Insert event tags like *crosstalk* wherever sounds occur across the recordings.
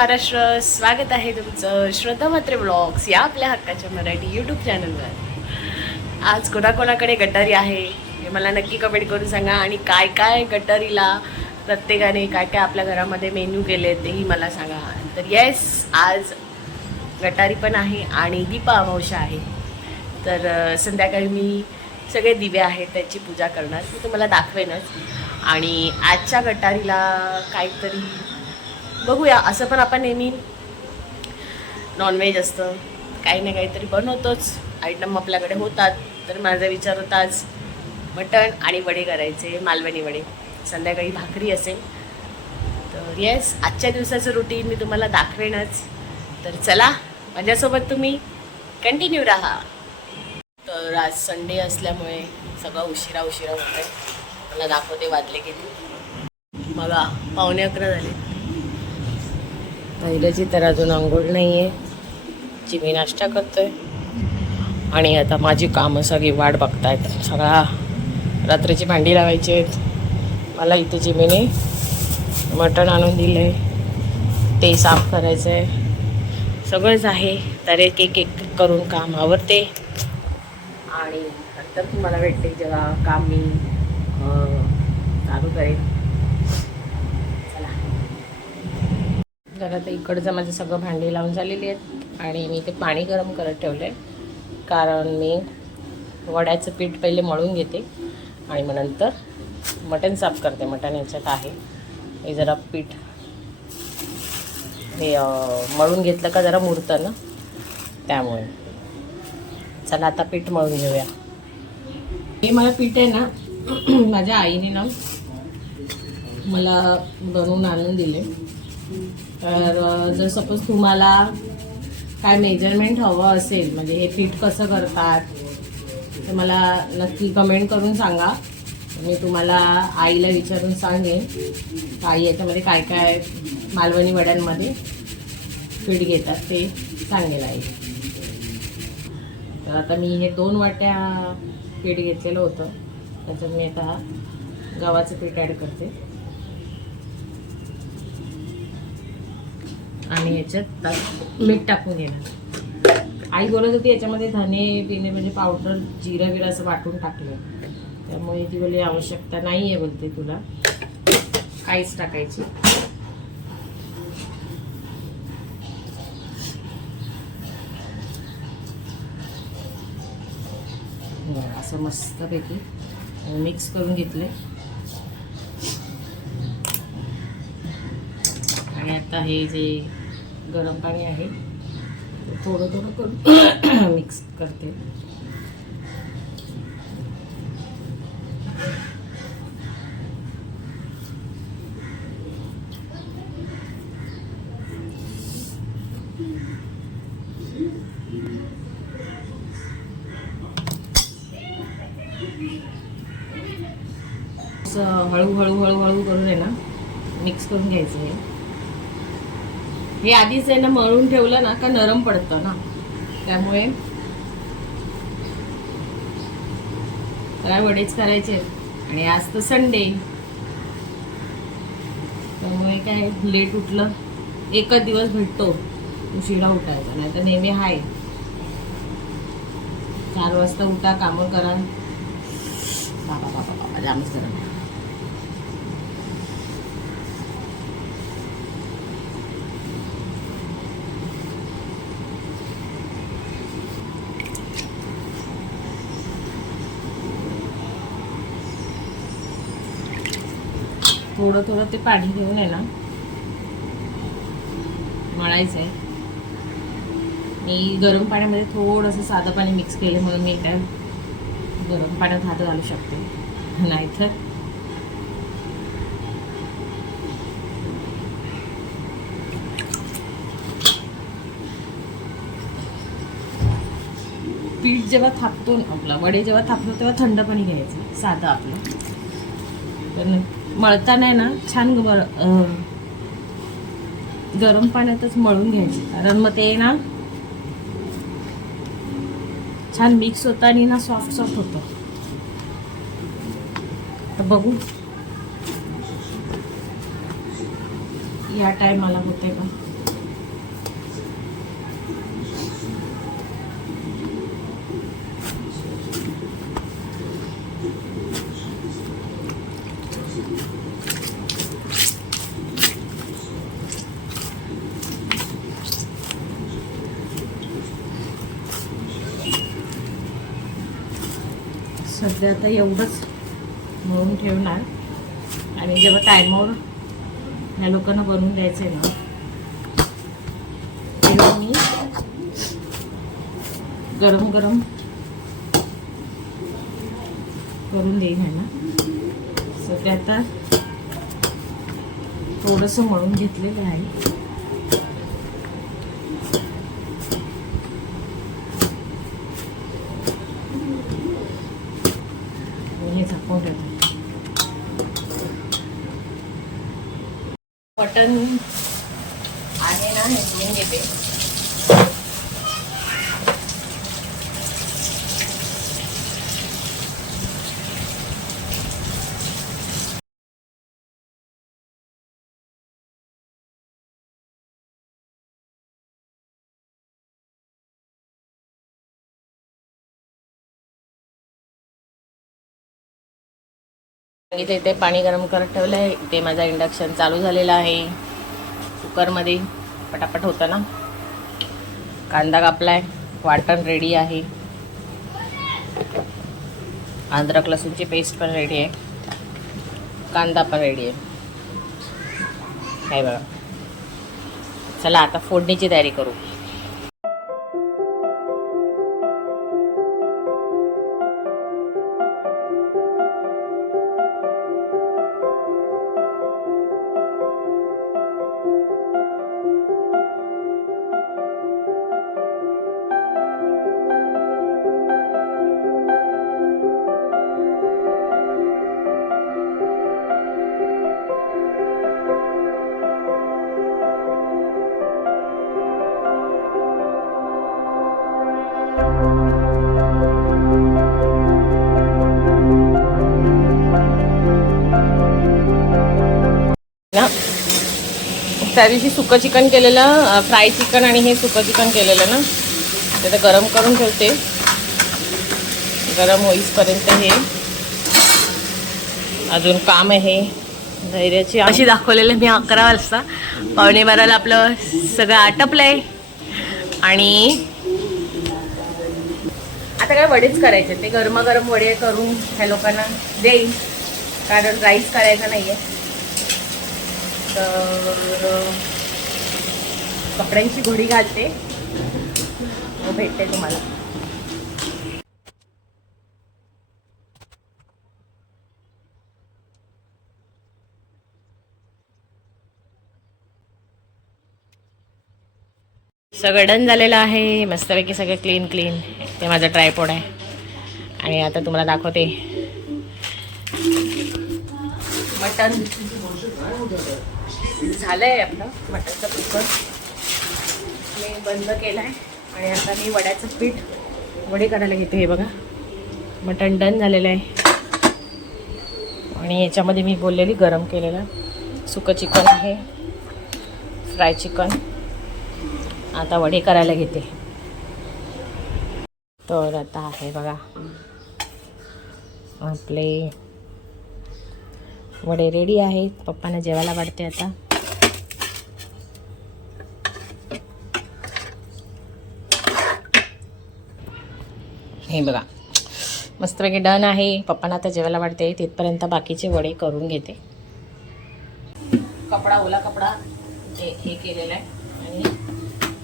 महाराष्ट्र स्वागत आहे तुमचं श्रद्धा मात्रे ब्लॉग्स या आपल्या हक्काच्या मराठी यूट्यूब चॅनलवर आज कोणाकोणाकडे गटारी आहे हे मला नक्की कमेंट करून सांगा. आणि काय काय गटारीला प्रत्येकाने काय काय आपल्या घरामध्ये मेन्यू केले तेही मला सांगा. तर येस आज गटारी पण आहे आणि दीपा अमावशा आहे. तर संध्याकाळी मी सगळे दिवे आहेत त्याची पूजा करणार. मी तुम्हाला दाखवेनच. आणि आजच्या गटारीला काहीतरी बघूया. असं पण आपण नेहमी नॉनव्हेज असतं. काही ना काहीतरी बनवतोच. आयटम आपल्याकडे होतात. तर माझा विचार होता आज मटण आणि वडे करायचे मालवणी वडे. संध्याकाळी भाकरी असेल. तर येस आजच्या दिवसाचं रुटीन मी तुम्हाला दाखवेनच. तर चला माझ्यासोबत तुम्ही कंटिन्यू राहा. तर आज संडे असल्यामुळे सगळं उशिरा उशिरा होत आहे मला दाखवते वाजले किती. बघा पावणे अकरा झाले. पहिल्याची तर अजून आंघोळ नाही आहे चिमी नाश्ता करतोय. आणि आता माझी कामं सगळी वाट बघतायत. सगळा रात्रीची भांडी लावायची आहेत. मला इथे जिमीने मटण आणून दिलं ते साफ करायचं आहे सगळंच आहे. तर एक एक एक करून काम आवरते. आणि नंतर तुम्हाला भेटते जेव्हा काम मी चालू करेन. जरा ते इकडचं माझं सगळं भांडी लावून झालेली आहेत आणि मी ते पाणी गरम करत ठेवलं आहे कारण मी वड्याचं पीठ पहिले मळून घेते आणि मग नंतर मटण साफ करते. मटण याच्यात आहे. हे जरा पीठ हे मळून घेतलं का जरा मुरतं ना? त्यामुळे. चला आता पीठ मळून घेऊया. हे मला पीठ आहे ना *clears throat* माझ्या आईने ना मला बनवून आणून दिले. तर जर सपोज तुम्हाला काय मेजरमेंट हवं असेल म्हणजे हे फिट कसं करतात तर मला नक्की कमेंट करून सांगा. मी तुम्हाला आईला विचारून सांगेन. आई याच्यामध्ये काय काय मालवणी वड्यांमध्ये फीड घेतात ते सांगेल आई. तर आता मी हे दोन वाट्या पीठ घेतलेलं होतं. त्याच्यात मी आता गव्हाचं पीठ ॲड करते. आणि याच्यात मीठ टाकून घेणार. आई बोलत होती याच्यामध्ये धने बिने म्हणजे पावडर जिरा बिरा असं वाटून टाकलं. त्यामुळे ती बोलली आवश्यकता नाही आहे बोलते तुला. काहीच टाकायची. असं मस्तपैकी मिक्स करून घेतले आणि आता हे जे गरम पाणी आहे. थोडं थोडं करून *coughs* मिक्स करते. हळूहळू हळूहळू करून आहे ना मिक्स करून घ्यायचं हे हे आधीच आहे ना मळून ठेवलं ना का नरम पडतं ना. त्यामुळे काय वडेच करायचे आणि आज तर संडे त्यामुळे काय लेट उठलं. एकच दिवस भेटतो उशिरा उठायचा नाही तर नेहमी हाय. चार वाजता उठा कामं करा. बाबा बाबा बाबा जामच करा थोडं थोडं ते पाणी घेऊन आहे ना. मळायचं आहे मी गरम पाण्यामध्ये थोडंसं साधं पाणी मिक्स केलं म्हणून मी काय गरम पाण्यात हात घालू शकते. नाहीतर पीठ जेव्हा थापतो ना आपला वडे जेव्हा थापतो तेव्हा थंड पाणी घ्यायचं साधं आपलं. तर मळताना आहे ना छान गर गरम पाण्यातच मळून घ्यायचे. कारण मग ते ना छान मिक्स होतं आणि ना सॉफ्ट सॉफ्ट होतं. तर बघू. या टायमाला होते का सध्या आता एवढंच मळून ठेवणार. आणि जेव्हा टायमावर ह्या लोकांना बनवून द्यायचं आहे ना तेव्हा मी गरम गरम करून देईन आहे ना सध्या आता थोडंसं मळून घेतलेलं आहे आणि हे झाकून ठेवते मटन आहे ना हे धुवून घेते इथे इथे पाणी गरम करत ठेवलं आहे इथे माझा इंडक्शन चालू झालेला आहे. कुकरमध्ये पटापट होतं ना? कांदा कापलाय. वाटण रेडी आहे. अद्रक लसूणची पेस्ट पण रेडी आहे. कांदा पण रेडी आहे. काय बघा. चला आता फोडणीची तयारी करू. त्या दिवशी सुकं चिकन केलेलं फ्राय चिकन आणि हे सुकं चिकन केलेलं ना. ते तर गरम करून ठेवते. गरम होईपर्यंत हे. अजून काम आहे. धैर्याची अशी दाखवलेलं मी अकरा वाजता. पावणे बाराला आपलं सगळं आटपलंय. आणि आता काय वडेच करायचे? ते गरमागरम वडे करून ह्या लोकांना देईन. कारण राईस करायचा नाहीये. तर कपड्यांची घोडी घालते. भेटते तुम्हाला. सगळं डन झालेलं आहे. मस्तपैकी सगळं क्लीन क्लीन ते माझं ट्रायपॉड आहे. आणि आता तुम्हाला दाखवते. मटन. झालंय आपलं मटनचं कुकर. मी बंद केलं आहे आणि आता मी वड्याचं पीठ वडे करायला घेते हे बघा. मटण डन झालेलं आहे. आणि याच्यामध्ये मी बोललेली गरम केलेलं. सुकं चिकन आहे. Fry chicken. आता वडे करायला घेते. तर आता आहे बघा. आपले वडे रेडी आहेत. पप्पांना जेवायला वाढते आता. हे बघा. मस्तपैकी डन आहे. पप्पांना आता जेवायला वाटते तिथपर्यंत बाकीचे वडे करून घेते. कपडा ओला कपडा ते हे केलेलं आहे. आणि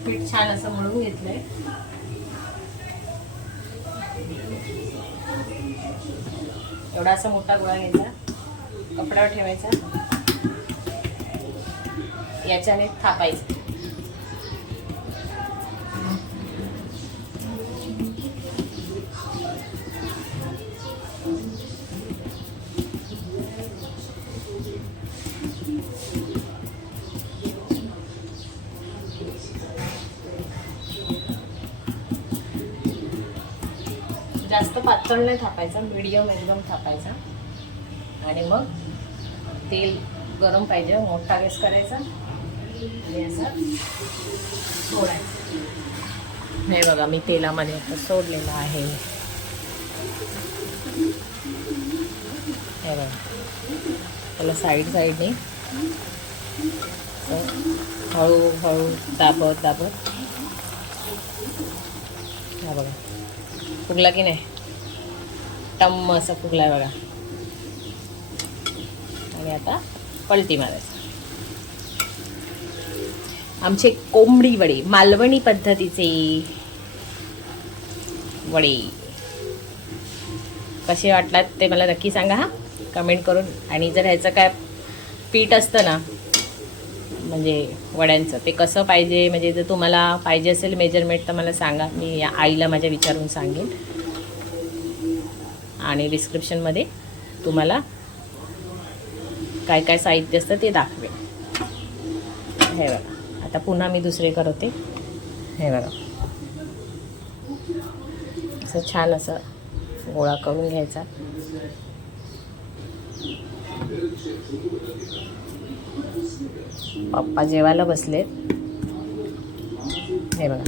पीठ छान असं मळून घेतलं आहे एवढा असा मोठा गोळा घ्यायचा. कपड्यावर ठेवायचा. याच्याने थापायचं. पातळ नाही थापायचा मीडियम एकदम थापायचा. आणि मग तेल गरम पाहिजे मोठा गॅस करायचा. आणि असं सोडायचं. हे बघा मी तेलामध्ये आता सोडलेलं आहे. हे बघा. त्याला साईड साईडने हळूहळू दाबत दाबत. हा बघा. फुगला की नाही? टम्म असा फुगलाय बघा. आणि आता पलटी मारायचं. आमचे कोंबडी वडे मालवणी पद्धतीचे वडे. कसे वाटलात ते मला नक्की सांगा हा. कमेंट करून. आणि जर ह्याचं काय पीठ असतं ना म्हणजे वड्यांचं ते कसं पाहिजे म्हणजे जर तुम्हाला पाहिजे असेल मेजरमेंट तर मला सांगा. मी या आईला माझ्या विचारून सांगेन. आणि डिस्क्रिप्शनमध्ये तुम्हाला काय काय साहित्य असतं ते दाखवेन हे बघा. आता पुन्हा मी दुसरे करते. हे बघा. असं छान असं गोळा करून घ्यायचा. पप्पा जेवायला बसलेत. हे बघा.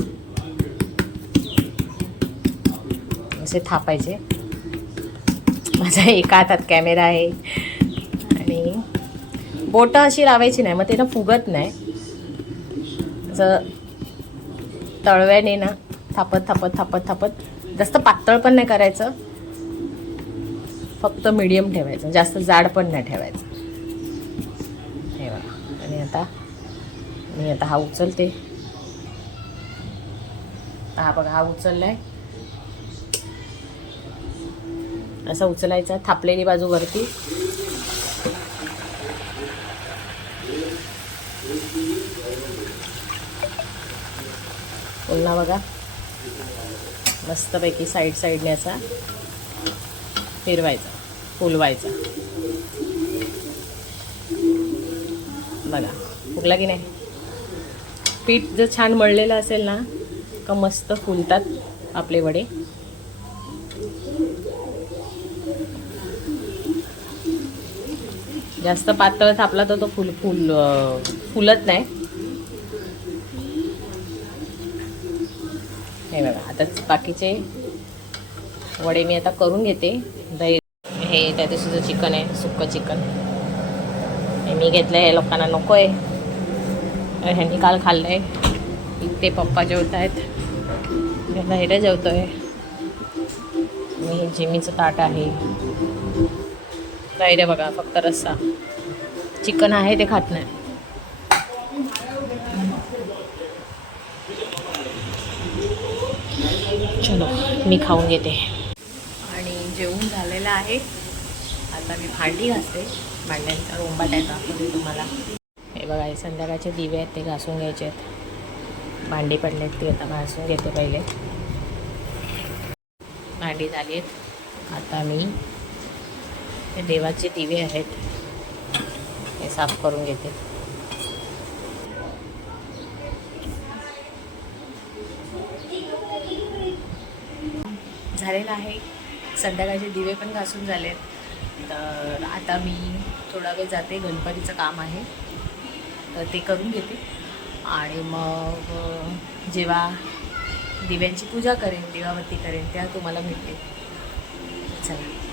असे थापायचे. माझा एका हातात कॅमेरा आहे. आणि बोटं अशी लावायची नाही मग ते ना फुगत नाही. असं तळव्याने ना थापत थापत थापत थापत. जास्त पातळ पण नाही करायचं. फक्त मीडियम ठेवायचं. जास्त जाड पण नाही ठेवायचं. ठेवा आणि आता मी आता हा उचलते. हा बघा हा उचललाय. असा उचलायचा थापलेली बाजू वरती. पुन्हा बघा. मस्तपैकी साईड साईडने असा फिरवायचा फुलवायचा. बघा फुगला की नाही? पीठ जर छान मळलेलं असेल ना का मस्त फुलतात आपले वडे. जास्त पातळ थापला तर तो फुल फुल फुलत नाही. हे बघा आता बाकीचे वडे मी आता करून घेते. दही हे त्या दिवशीचं चिकन आहे सुक्कं चिकन. हे मी घेतलं हे लोकांना नको आहे तर ह्यांनी काल खाल्लं आहे ते पप्पा जेवत आहेत धैर्य जेवतो आहे मी जिमीचं ताट आहे. धैर्य बघा फक्त रस्सा. चिकन आहे ते खात नाही. चलो मी खाऊन घेते. आणि जेवून झालेलं आहे. आता मी भांडी घासते. भांड्यांचा रोंबाट आहे दाखवते तुम्हाला. हे बघा हे संध्याकाळचे दिवे आहेत ते घासून घ्यायचे आहेत. भांडी पडले आहेत ते आता घासून घेते पहिले. भांडी झाली आहेत. आता मी हे देवाचे दिवे आहेत. हे साफ करून घेते. झालेलं आहे. संध्याकाळचे दिवे पण घासून झालेत. तर आता मी थोडा वेळ जाते. गणपतीचं काम आहे. तर ते करून घेते. आणि मग जेव्हा दिव्यांची पूजा करेन दिवावती करेन त्या तुम्हाला भेटते. चला.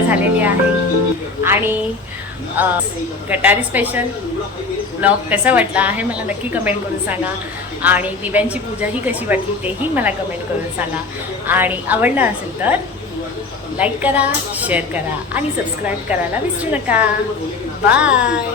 झालेली आहे. आणि गटारी स्पेशल ब्लॉग कसा वाटला आहे मला नक्की कमेंट करून सांगा. आणि दिव्यांची पूजा ही कशी वाटली तेही मला कमेंट करून सांगा. आणि आवडलं असेल तर लाईक करा शेअर करा आणि सबस्क्राईब करायला विसरू नका. बाय